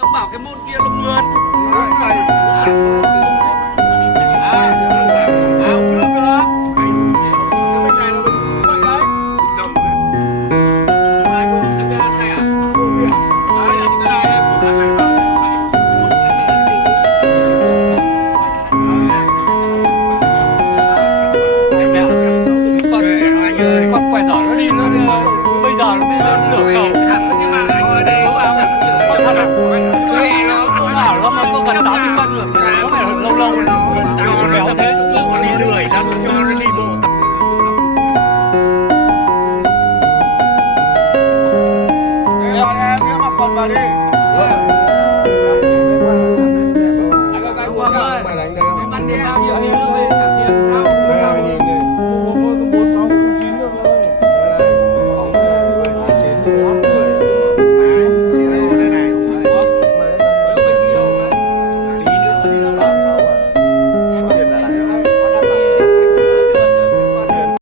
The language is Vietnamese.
Ông bảo cái môn kia là mượt. Uống nước nữa. Cái bên này là mình quay đấy. Đồng đấy. Ai cũng cái ăn này à? Đấy, là những cái này đây. Của cái này vào. Con quay giỏi nó đi bây giờ nó đi lên nửa cầu Nhưng mà anh ở đây nó chẳng nó chữa. thật à? Nó bảo nó có gần 80 cân rồi, nó phải lâu lâu nó béo thế. Con đi lười lắm, cho nó đi bộ. Em mặc quần vào đi. Mày đánh đây không? Em ăn đi bao nhiêu đi.